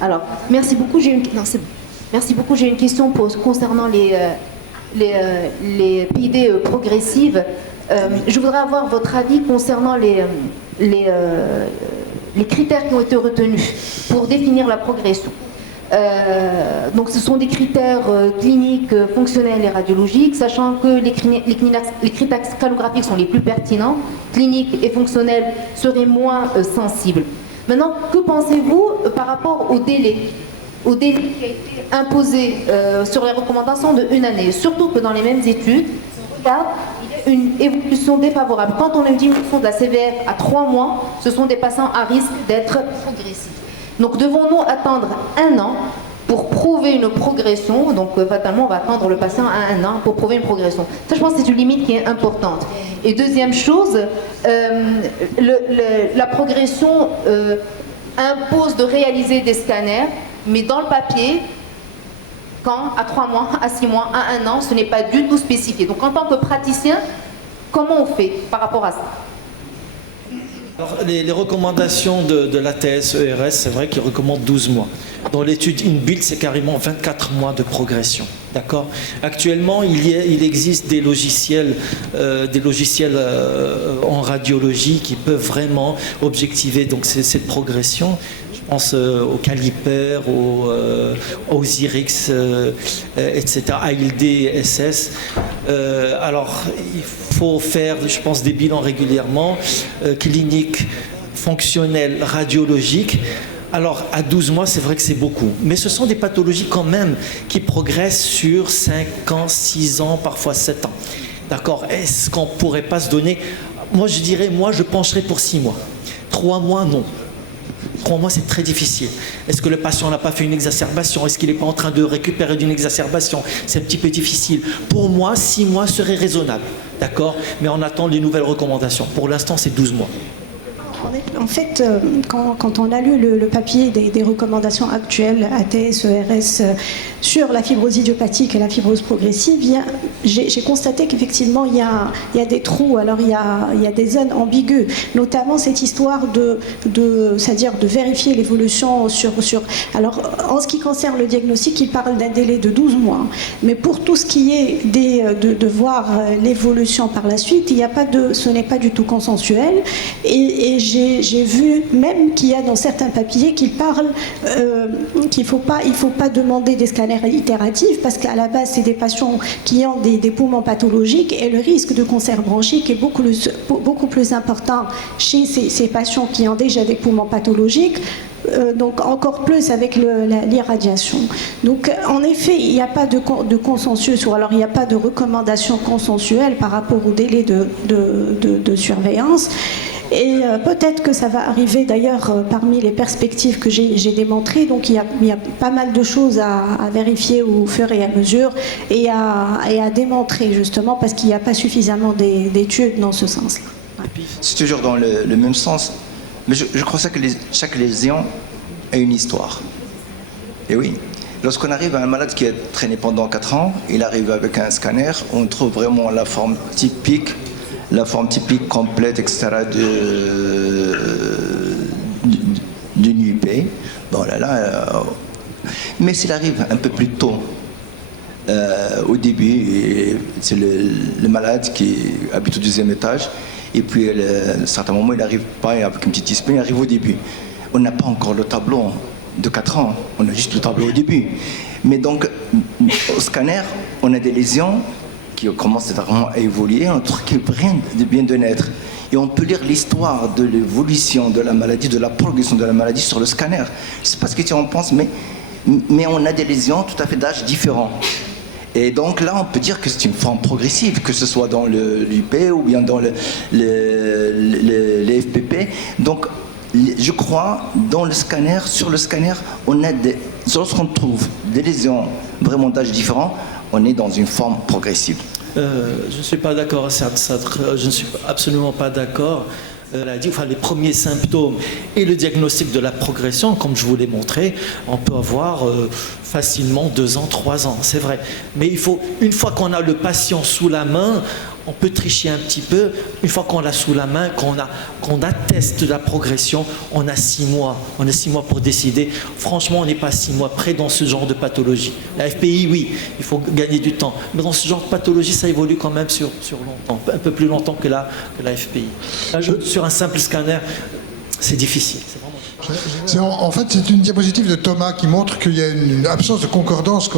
Alors, merci beaucoup. Non, c'est bon. Merci beaucoup. J'ai une question concernant les PID progressives. Je voudrais avoir votre avis concernant les critères qui ont été retenus pour définir la progression. Donc ce sont des critères cliniques, fonctionnels et radiologiques, sachant que les critères scalographiques sont les plus pertinents, cliniques et fonctionnels seraient moins sensibles. Maintenant, que pensez-vous par rapport au délai qui a été imposé sur les recommandations de 1 année, surtout que dans les mêmes études, il y a une évolution défavorable. Quand on a une diminution de la CVR à 3 mois, ce sont des patients à risque d'être progressifs. Donc devons-nous attendre 1 an pour prouver une progression? Donc fatalement, on va attendre le patient à 1 an pour prouver une progression. Ça, je pense que c'est une limite qui est importante. Et deuxième chose, la progression impose de réaliser des scanners, mais dans le papier, quand à 3 mois, à 6 mois, à 1 an, ce n'est pas du tout spécifié. Donc en tant que praticien, comment on fait par rapport à ça? Alors, les recommandations de l'ATS-ERS, c'est vrai qu'ils recommandent 12 mois. Dans l'étude InBuild, c'est carrément 24 mois de progression. D'accord. Actuellement, il existe des logiciels en radiologie qui peuvent vraiment objectiver donc, cette progression. Je pense aux Caliper, aux IRIX, etc., AILD, SS. Alors, il faut faire, je pense, des bilans régulièrement, cliniques, fonctionnels, radiologiques. Alors, à 12 mois, c'est vrai que c'est beaucoup. Mais ce sont des pathologies quand même qui progressent sur 5 ans, 6 ans, parfois 7 ans. D'accord. Est-ce qu'on ne pourrait pas se donner... Moi, je dirais, je pencherais pour 6 mois. 3 mois, non. 3 mois, c'est très difficile. Est-ce que le patient n'a pas fait une exacerbation? Est-ce qu'il n'est pas en train de récupérer d'une exacerbation? C'est un petit peu difficile. Pour moi, 6 mois serait raisonnable. D'accord. Mais on attend les nouvelles recommandations. Pour l'instant, c'est 12 mois. En fait, quand on a lu le papier des recommandations actuelles ATS, ERS sur la fibrose idiopathique et la fibrose progressive, j'ai constaté qu'effectivement il y a des trous. Alors il y a des zones ambiguës, notamment cette histoire c'est-à-dire de vérifier l'évolution sur. Alors en ce qui concerne le diagnostic, il parle d'un délai de 12 mois, mais pour tout ce qui est de voir l'évolution par la suite, ce n'est pas du tout consensuel. Et j'ai vu même qu'il y a dans certains papiers qui parlent qu'il il faut pas demander des scanners itératifs parce qu'à la base c'est des patients qui ont des poumons pathologiques et le risque de cancer bronchique est beaucoup plus important chez ces patients qui ont déjà des poumons pathologiques. Donc encore plus avec l'irradiation. Donc en effet, il n'y a pas de consensus, ou alors il n'y a pas de recommandation consensuelle par rapport au délai de surveillance. Et peut-être que ça va arriver d'ailleurs parmi les perspectives que j'ai démontrées. Donc il y a pas mal de choses à vérifier au fur et à mesure et à démontrer justement parce qu'il n'y a pas suffisamment d'études dans ce sens-là. Ouais. C'est toujours dans le même sens. Mais je crois que chaque lésion a une histoire. Et oui, lorsqu'on arrive à un malade qui a traîné pendant 4 ans, il arrive avec un scanner, on trouve vraiment la forme typique complète, etc. d'une UP. Bon, mais s'il arrive un peu plus tôt, au début, c'est le malade qui habite au 2e étage, et puis à un certain moment, il n'arrive pas avec une petite dyspnée, il arrive au début. On n'a pas encore le tableau de 4 ans, on a juste le tableau au début. Mais donc, au scanner, on a des lésions qui commencent vraiment à évoluer, un truc qui vient de naître. Et on peut lire l'histoire de l'évolution de la maladie, de la progression de la maladie sur le scanner. Je ne sais pas ce que tu en penses, mais on a des lésions tout à fait d'âge différents. Et donc là, on peut dire que c'est une forme progressive, que ce soit dans l'UP ou bien dans les FPP. Donc, je crois, sur le scanner, lorsqu'on trouve des lésions vraiment d'âge différents, on est dans une forme progressive. Je ne suis pas d'accord, je ne suis absolument pas d'accord. Les premiers symptômes et le diagnostic de la progression, comme je vous l'ai montré, on peut avoir facilement 2 ans, 3 ans, c'est vrai. Mais une fois qu'on a le patient sous la main, on peut tricher un petit peu. Une fois qu'on l'a sous la main, qu'on atteste de la progression, on a 6 mois. On a 6 mois pour décider. Franchement, on n'est pas 6 mois près dans ce genre de pathologie. La FPI, oui, il faut gagner du temps. Mais dans ce genre de pathologie, ça évolue quand même sur longtemps, un peu plus longtemps que la FPI. Là, sur un simple scanner, c'est difficile. En fait, c'est une diapositive de Thomas qui montre qu'il y a une absence de concordance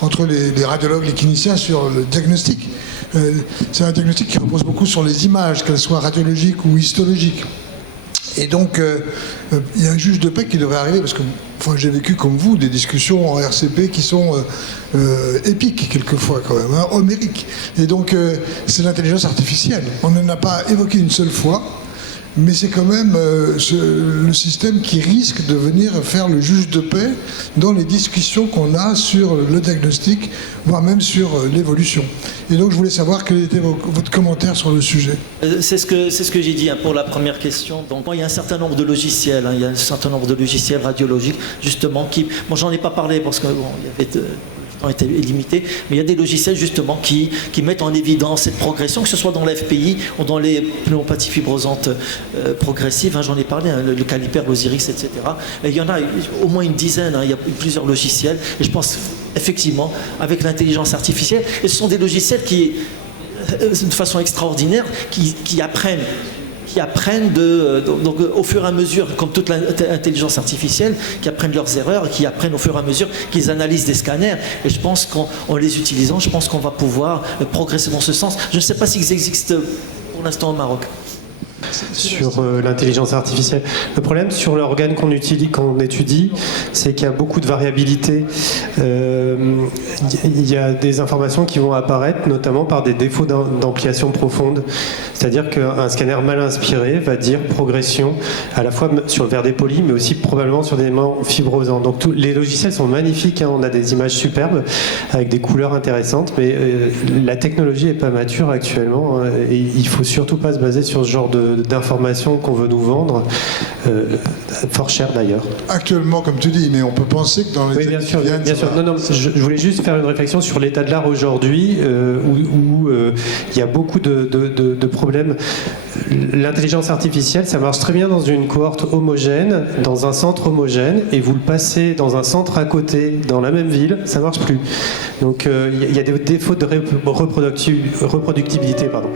entre les radiologues, les cliniciens sur le diagnostic. C'est un diagnostic qui repose beaucoup sur les images, qu'elles soient radiologiques ou histologiques. Et donc, il y a un juge de paix qui devrait arriver, parce que j'ai vécu comme vous des discussions en RCP qui sont épiques quelquefois quand même, hein, homériques. Et donc, c'est l'intelligence artificielle. On n'en a pas évoqué une seule fois. Mais c'est quand même le système qui risque de venir faire le juge de paix dans les discussions qu'on a sur le diagnostic, voire même sur l'évolution. Et donc je voulais savoir quel était votre commentaire sur le sujet. C'est ce que j'ai dit pour la première question. Donc il y a un certain nombre de logiciels, il y a un certain nombre de logiciels radiologiques justement qui... Bon, j'en ai pas parlé parce que il y avait... était limité, mais il y a des logiciels justement qui mettent en évidence cette progression, que ce soit dans l'FPI ou dans les pneumopathies fibrosantes progressives, hein, j'en ai parlé, hein, le Caliper, l'Osirix, etc. Et il y en a au moins une dizaine, hein, il y a plusieurs logiciels, et je pense effectivement avec l'intelligence artificielle, et ce sont des logiciels qui, de façon extraordinaire, qui apprennent donc au fur et à mesure, comme toute l'intelligence artificielle, qui apprennent leurs erreurs, qui apprennent au fur et à mesure qu'ils analysent des scanners. Et je pense qu'en les utilisant, je pense qu'on va pouvoir progresser dans ce sens. Je ne sais pas s'ils existent pour l'instant au Maroc. Sur l'intelligence artificielle. Le problème sur l'organe qu'on étudie, c'est qu'il y a beaucoup de variabilité. Il y a des informations qui vont apparaître, notamment par des défauts d'ampliation profonde. C'est-à-dire qu'un scanner mal inspiré va dire progression à la fois sur le verre dépoli, mais aussi probablement sur des éléments fibrosants. Donc les logiciels sont magnifiques, hein, on a des images superbes avec des couleurs intéressantes, mais la technologie n'est pas mature actuellement, hein, et il ne faut surtout pas se baser sur ce genre d'informations qu'on veut nous vendre, fort cher d'ailleurs. Actuellement, comme tu dis, mais on peut penser que dans les... Oui, bien sûr. Non, je voulais juste faire une réflexion sur l'état de l'art aujourd'hui, où il y a beaucoup de problèmes. L'intelligence artificielle, ça marche très bien dans une cohorte homogène, dans un centre homogène, et vous le passez dans un centre à côté, dans la même ville, ça marche plus. Donc il y a des défauts de reproductibilité, pardon.